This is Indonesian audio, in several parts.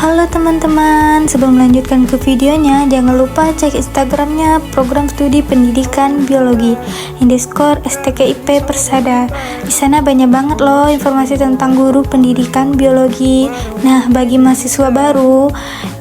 Halo teman-teman, sebelum melanjutkan ke videonya, jangan lupa cek Instagramnya Program Studi Pendidikan Biologi _STKIP Persada. Di sana banyak banget loh informasi tentang guru pendidikan biologi. Nah, bagi mahasiswa baru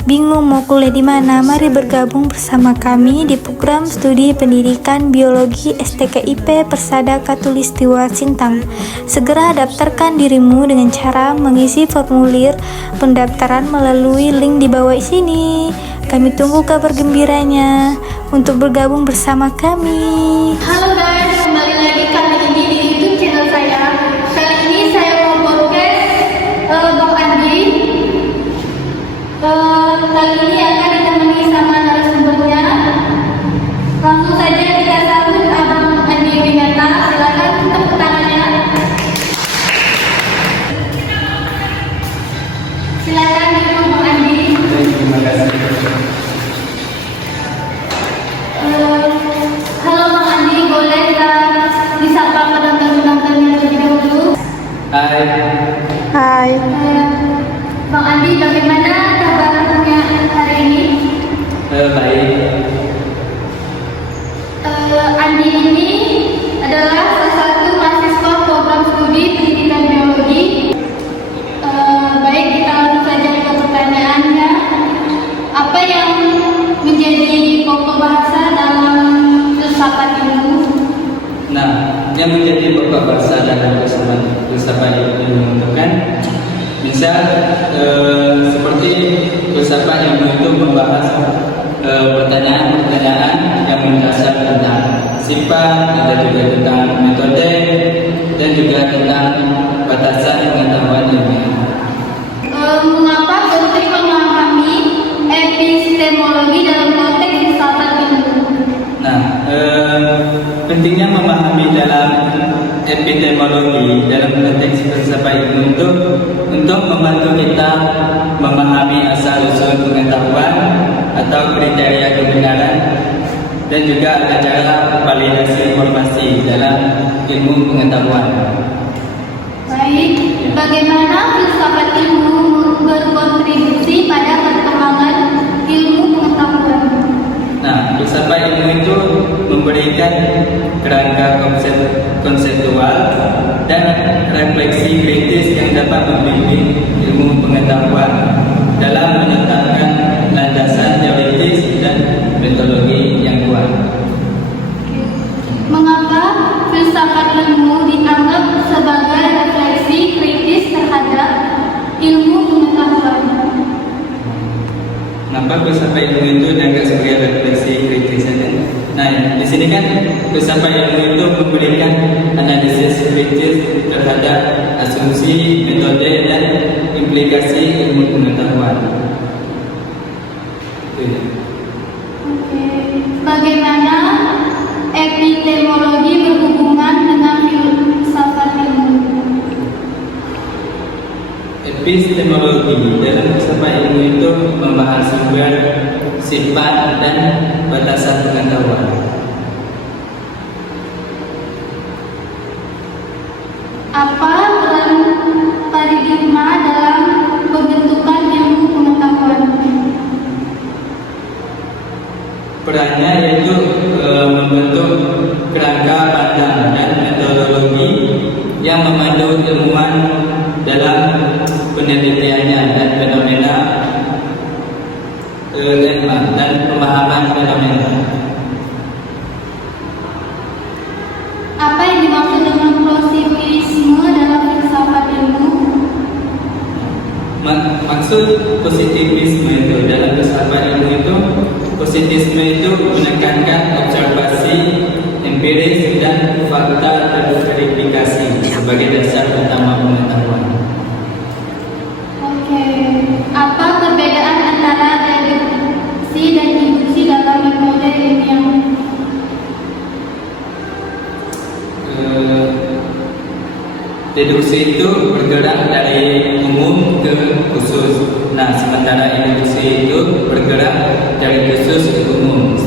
bingung mau kuliah di mana, mari bergabung bersama kami di Program Studi Pendidikan Biologi STKIP Persada Katulistiwa Sintang. Segera daftarkan dirimu dengan cara mengisi formulir pendaftaran melalui link di bawah sini. Kami tunggu kabar gembiranya untuk bergabung bersama kami. Halo guys, kembali lagi kali ini di YouTube channel saya. Kali ini saya mau podcast Bang Andi. Kali ini akan ditemani sama narasumbernya. Langsung saja kita sambut Abang Andi Winata. Silakan tepuk tangannya. Silakan dulu Bang Andi. Terima kasih. Halo Bang Andi, boleh kita disapa penonton-penontonnya terlebih dahulu? Hai. Bang Andi, bagaimana kabarnya hari ini? Baik. Andi ini adalah salah satu mahasiswa program studi pendidikan biologi. Baik, kita langsung saja ke pertanyaannya. Apa yang menjadi pokok bahasa dalam filsafat ilmu? Nah, yang menjadi pokok bahasa dalam filsafat ilmu itu kan bisa seperti filsafat ilmu itu membahas pertanyaan-pertanyaan yang mendasar tentang sifat, ada juga tentang metode, dan juga tentang batasan pengetahuan ilmiah. Mengapa penting memahami epistemologi dalam konteks filsafat ilmu? Nah, pentingnya memahami dalam epistemologi dalam konteks filsafat ilmu itu untuk membantu kita memahami asal-usul pengetahuan atau kriteria kebenaran, dan juga ada cara validasi informasi dalam ilmu pengetahuan. Baik, bagaimana filsafat ilmu berkontribusi pada perkembangan ilmu pengetahuan? Nah, filsafat ilmu itu memberikan kerangka konseptual dan refleksi kritis yang dapat membimbing ilmu pengetahuan dalam menetapkan landasan teoritis dan metodologi yang kuat. Mengapa filsafat ilmu dianggap sebagai refleksi kritis terhadap ilmu pengetahuan? Kenapa filsafat ilmu itu dianggap sebagai refleksi kritis saja? Nah, di sini kan filsafat ilmu itu memberikan analisis kritis terhadap asumsi, metode, dan implikasi ilmu pengetahuan. Oke. Bagaimana epistemologi berhubungan dengan filsafat ilmu? Epistemologi dalam filsafat ilmu itu membahas sumber, sifat, dan batasan pengetahuan. Apa peran paradigma dalam pembentukan ilmu pengetahuan? Perannya yaitu membentuk kerangka pandang dan metodologi yang memandu ilmuwan dalam penelitiannya dan fenomena dan pemahaman fenomena. Apa yang dimaksud dengan positivisme dalam filsafat ilmu? Maksud positivisme itu dalam filsafat ilmu itu, positivisme itu menekankan observasi empiris dan fakta terverifikasi sebagai dasar utama pengetahuan. Oke. Apa perbedaan antara deduksi dan induksi dalam metode ilmiah? Deduksi itu bergerak dari umum ke khusus. Nah, sementara induksi itu bergerak dari khusus ke umum.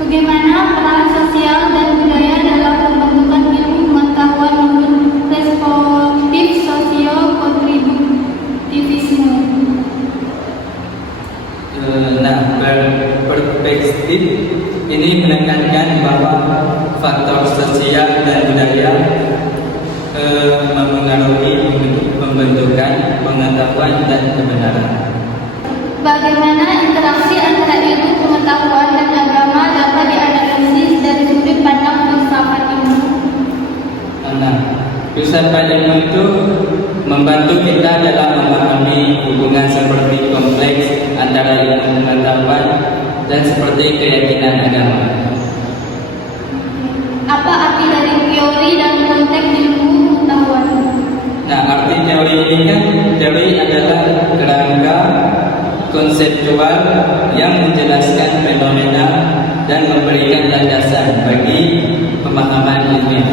Bagaimana peran sosial dan budaya dalam pembentukan ilmu pengetahuan menurut perspektif sosio-kontributif? mempengaruhi pembentukan pengetahuan dan kebenaran. Bagaimana interaksi antara ilmu pengetahuan dan agama dapat dianalisis dari sudut pandang filsafat ilmu? Nah, filsafat ilmu itu membantu kita dalam memahami hubungan seperti kompleks antara ilmu pengetahuan dan seperti keyakinan agama. Apa arti dari teori dan konteks ilmu pengetahuan? Nah, arti teori ini kan, teori adalah kerangka konseptual yang menjelaskan fenomena dan memberikan landasan bagi pemahaman ilmiah.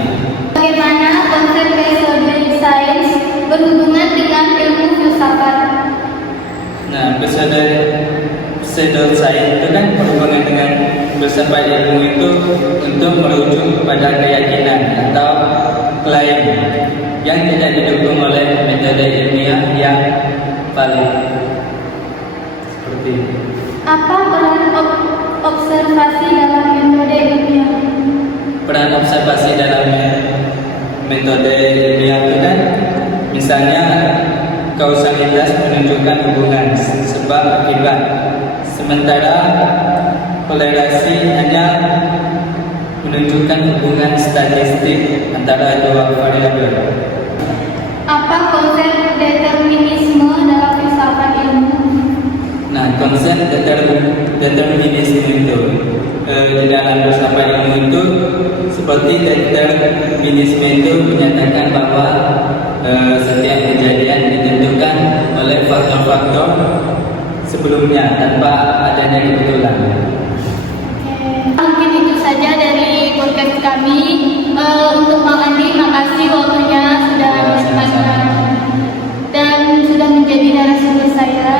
Bagaimana konsep pseudo-sains berhubungan dengan ilmu filsafat? Nah, pseudo-sains itu kan berhubungan dengan filsafat ilmu itu untuk merujuk kepada keyakinan atau klaim yang tidak didukung oleh metode ilmiah yang valid. Seperti itu. Apa peran observasi dalam metode ilmiah? Peran observasi dalam metode ilmiah itu kan, misalnya kausalitas menunjukkan hubungan sebab akibat, sementara korelasi hanya menunjukkan hubungan statistik antara dua variabel. Apa konsep determinisme dalam filsafat ilmu? Nah, konsep determinisme itu di dalam filsafat ilmu itu seperti determinisme itu menyatakan bahwa setiap kejadian ditentukan oleh faktor-faktor sebelumnya tanpa adanya kebetulan. Mungkin itu saja dari podcast kami. Untuk Bang Andi, makasih waktunya sudah disempatkan dan sudah menjadi narasumber saya.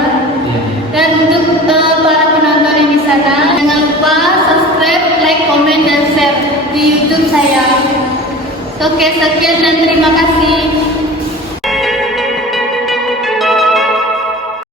Dan untuk para penonton yang di sana, jangan lupa subscribe, like, komen, dan share di YouTube saya. Oke, sekian dan terima kasih.